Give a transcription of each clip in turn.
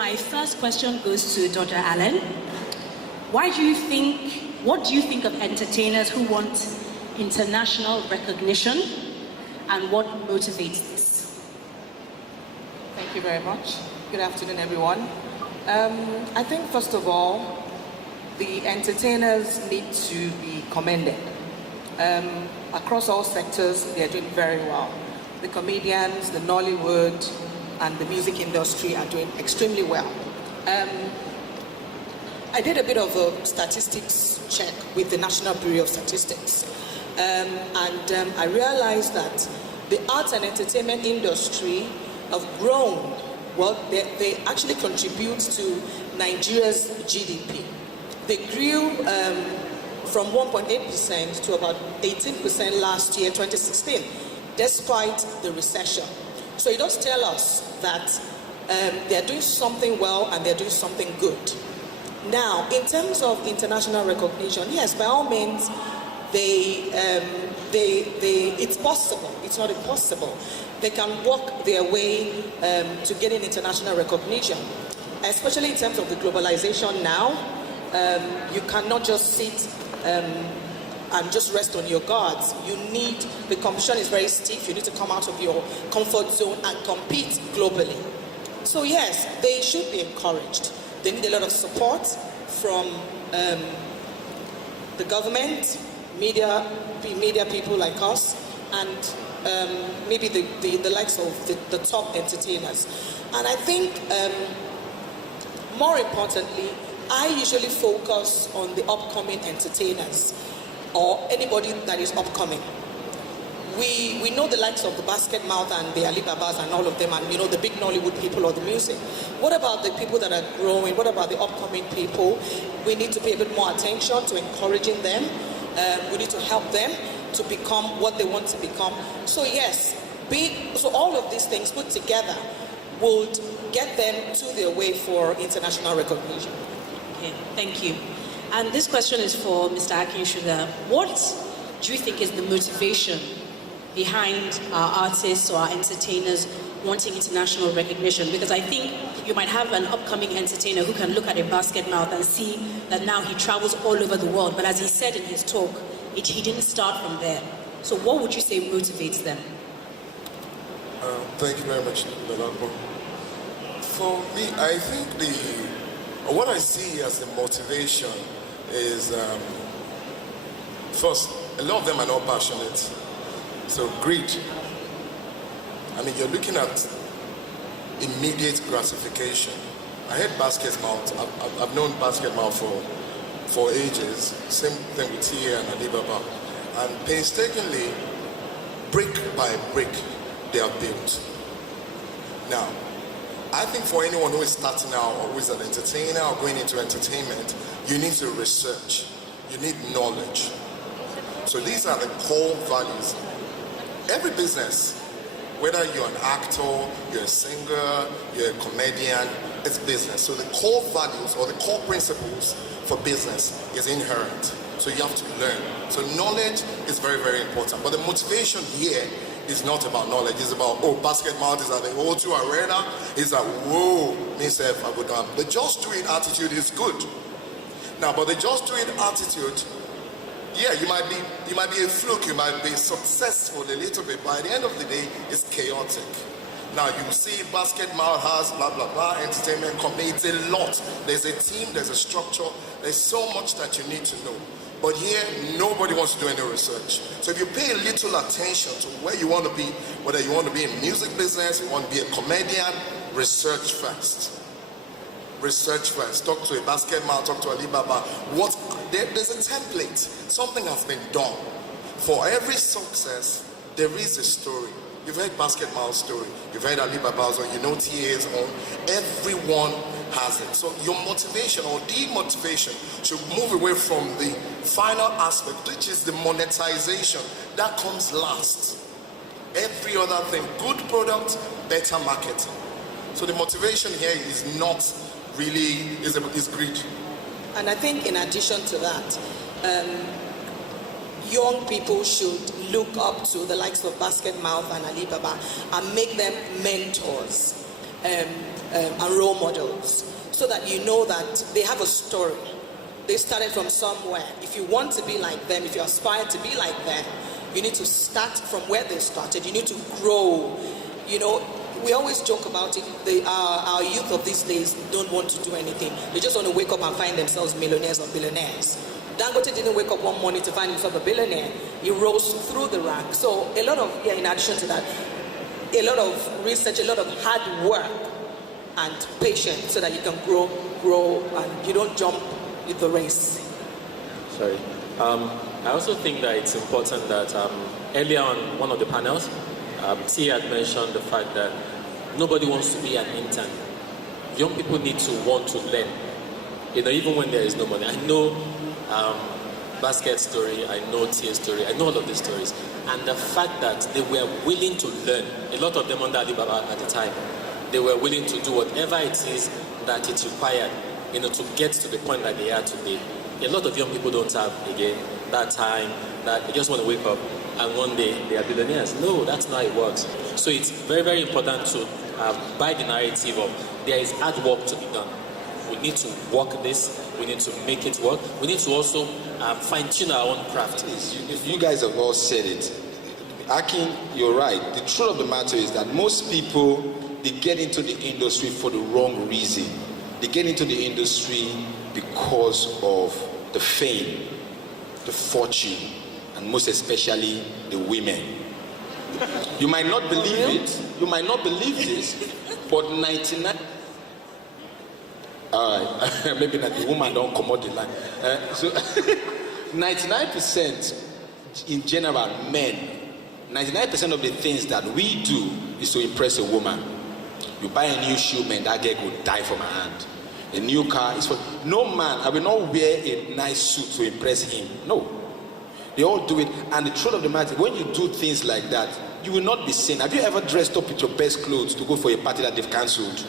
my first question goes to Doja Allen. What do you think of entertainers who want international recognition, and what motivates this? Thank you very much. Good afternoon, everyone. I think, first of all, the entertainers need to be commended. Across all sectors, they are doing very well. The comedians, the Nollywood, and the music industry are doing extremely well. I did a bit of a statistics check with the National Bureau of Statistics, and I realized that the arts and entertainment industry have grown. Well, they actually contribute to Nigeria's GDP. They grew from 1.8% to about 18% last year, 2016, despite the recession. So it does tell us that they're doing something well and they're doing something good. Now, in terms of international recognition, yes, by all means, it's possible. It's not impossible. They can work their way to getting international recognition, especially in terms of the globalization now. You cannot just sit and just rest on your guards. The competition is very stiff. You need to come out of your comfort zone and compete globally. So yes, they should be encouraged. They need a lot of support from the government, media people like us, and maybe the likes of the top entertainers. And I think, more importantly, I usually focus on the upcoming entertainers or anybody that is upcoming. We know the likes of the Basketmouth and the Alibabas and all of them, and the big Nollywood people or the music. What about the people that are growing? What about the upcoming people? We need to pay a bit more attention to encouraging them. We need to help them to become what they want to become. So yes, so all of these things put together would get them to their way for international recognition. Okay, thank you. And this question is for Mr. Akin Shuga. What do you think is the motivation behind our artists or our entertainers wanting international recognition? Because I think you might have an upcoming entertainer who can look at a Basketmouth and see that now he travels all over the world. But as he said in his talk, he didn't start from there. So what would you say motivates them? Thank you very much, Dolapo. For me, I think what I see as the motivation is, first, a lot of them are not passionate. So greed. I mean, you're looking at immediate gratification. I had Basketmouth. I've known Basketmouth for ages. Same thing with Tia and Alibaba. And painstakingly, brick by brick, they are built. Now, I think for anyone who is starting out or who is an entertainer or going into entertainment, you need to research. You need knowledge. So these are the core values. Every business, whether you're an actor, you're a singer, you're a comedian, it's business. So the core values or the core principles for business is inherent. So you have to learn. So knowledge is very, very important. But the motivation here is not about knowledge. It's about, Basketmouth is at the O2 Arena. It's like, whoa, myself, I would have. The just do it attitude is good. Now, but the just do it attitude, yeah, you might be a fluke, you might be successful a little bit, but at the end of the day, it's chaotic. Now you see Basketmouth has blah, blah, blah, entertainment company, it's a lot. There's a team, there's a structure, there's so much that you need to know. But here, nobody wants to do any research. So if you pay a little attention to where you want to be, whether you want to be in music business, you want to be a comedian, research first. Research first. Talk to a Basketmouth, talk to Alibaba. There's a template. Something has been done. For every success, there is a story. You've heard Basketmouth's story. You've heard Alibaba's own. You know TA's own. Everyone has it. So your motivation or demotivation should move away from the final aspect, which is the monetization. That comes last. Every other thing, good product, better marketing. So the motivation here is not really, is greed. And I think in addition to that, young people should look up to the likes of Basketmouth and Alibaba and make them mentors. and role models, so that you know that they have a story. They started from somewhere. If you want to be like them, if you aspire to be like them, you need to start from where they started. You need to grow. You know, we always joke about it. Our youth of these days don't want to do anything. They just want to wake up and find themselves millionaires or billionaires. Dangote didn't wake up one morning to find himself a billionaire. He rose through the ranks. So a lot of, in addition to that, a lot of research, a lot of hard work and patience so that you can grow, and you don't jump with the race. Sorry. I also think that it's important that earlier on one of the panels, T had mentioned the fact that nobody wants to be an intern. Young people need to want to learn, you know, even when there is no money. I know Basket's story, I know T's story, I know all of these stories. And the fact that they were willing to learn, a lot of them under Alibaba at the time, they were willing to do whatever it is that it's required, you know, to get to the point that they are today. A lot of young people don't have, again, that time, that they just want to wake up and one day they are billionaires. No, that's not how it works. So it's very, very important to buy the narrative of there is hard work to be done. We need to work this, we need to make it work. We need to also fine-tune our own craft. You guys have all said it. Akin, you're right. The truth of the matter is that most people, they get into the industry for the wrong reason. They get into the industry because of the fame, the fortune, and most especially the women. You might not believe it, you might not believe this, but 99... maybe that the woman don't come out the line. So 99% in general, men, 99% of the things that we do is to impress a woman. You buy a new shoe, man, that girl will die for my hand. A new car is for... No man, I will not wear a nice suit to impress him. No. They all do it. And the truth of the matter, when you do things like that, you will not be seen. Have you ever dressed up with your best clothes to go for a party that they've cancelled?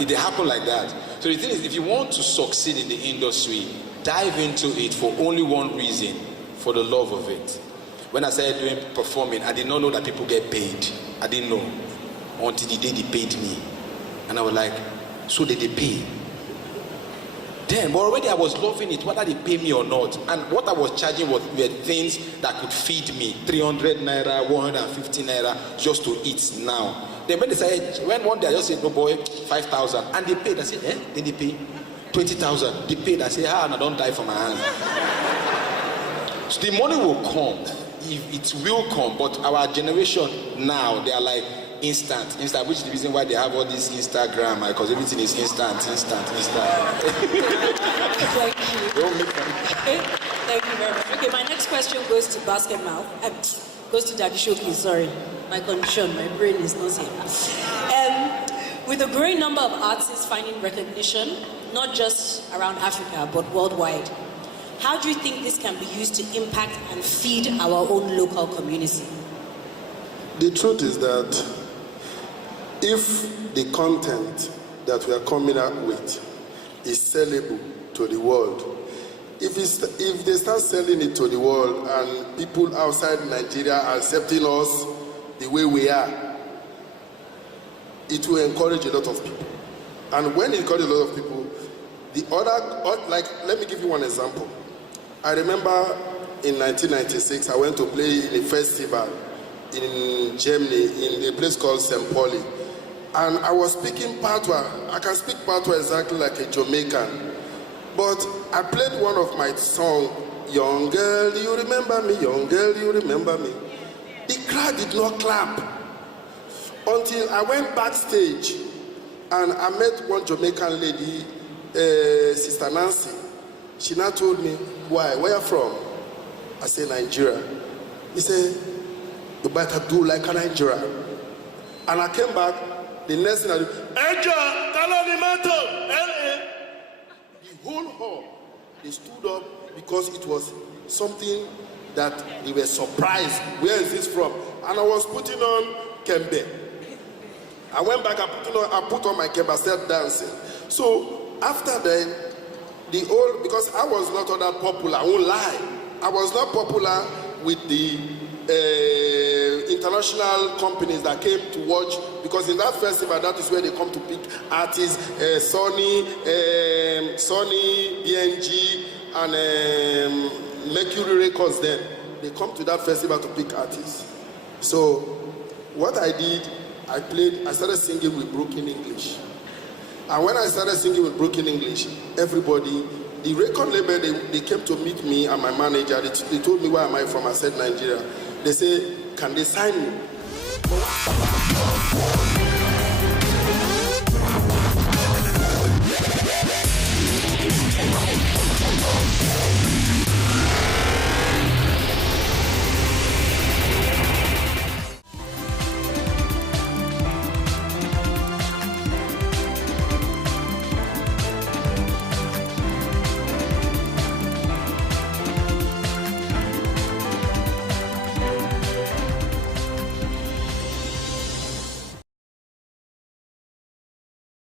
It happen like that. So the thing is, if you want to succeed in the industry, dive into it for only one reason, for the love of it. When I started doing performing, I did not know that people get paid. I didn't know until the day they paid me. And I was like, so did they pay? Then, but already I was loving it, whether they pay me or not. And what I was charging were things that could feed me. 300 naira, 150 naira, just to eat now. Then when they said, when one day I just said, no boy, 5,000. And they paid. I said, Then they pay 20,000. They paid. I said, I don't die for my hand. So the money will come. It will come. But our generation now, they are like, instant, which is the reason why they have all this Instagram, because everything is instant. Thank you. Thank you very much. Okay, my next question goes to Basketmouth. Goes to Daddy Showkey, sorry. My condition, my brain is not here. With a growing number of artists finding recognition, not just around Africa, but worldwide, how do you think this can be used to impact and feed our own local community? The truth is that if the content that we are coming up with is sellable to the world, if they start selling it to the world and people outside Nigeria are accepting us the way we are, it will encourage a lot of people. And when it encourages a lot of people, let me give you one example. I remember in 1996, I went to play in a festival in Germany, in a place called St. Pauli. And I was speaking Patois. I can speak Patois exactly like a Jamaican. But I played one of my songs, Young Girl, Do You Remember Me? Young Girl, Do You Remember Me? The crowd did not clap. Until I went backstage and I met one Jamaican lady, Sister Nancy. She now told me, why? Where are you from? I said, Nigeria. He said, you better do like a Nigeria. And I came back, the next thing I did, the whole hall, they stood up because it was something that they were surprised. Where is this from? And I was putting on kembe. I went back, I put on my kembe, I started dancing. So after that, because I was not all that popular, I won't lie. I was not popular with the international companies that came to watch, because in that festival, that is where they come to pick artists, Sony, BNG, and Mercury Records. Then they come to that festival to pick artists. So what I did, I started singing with broken English. And when I started singing with broken English, everybody, the record label, they came to meet me and my manager. They told me, where am I from? I said, Nigeria. They say, can they sign me?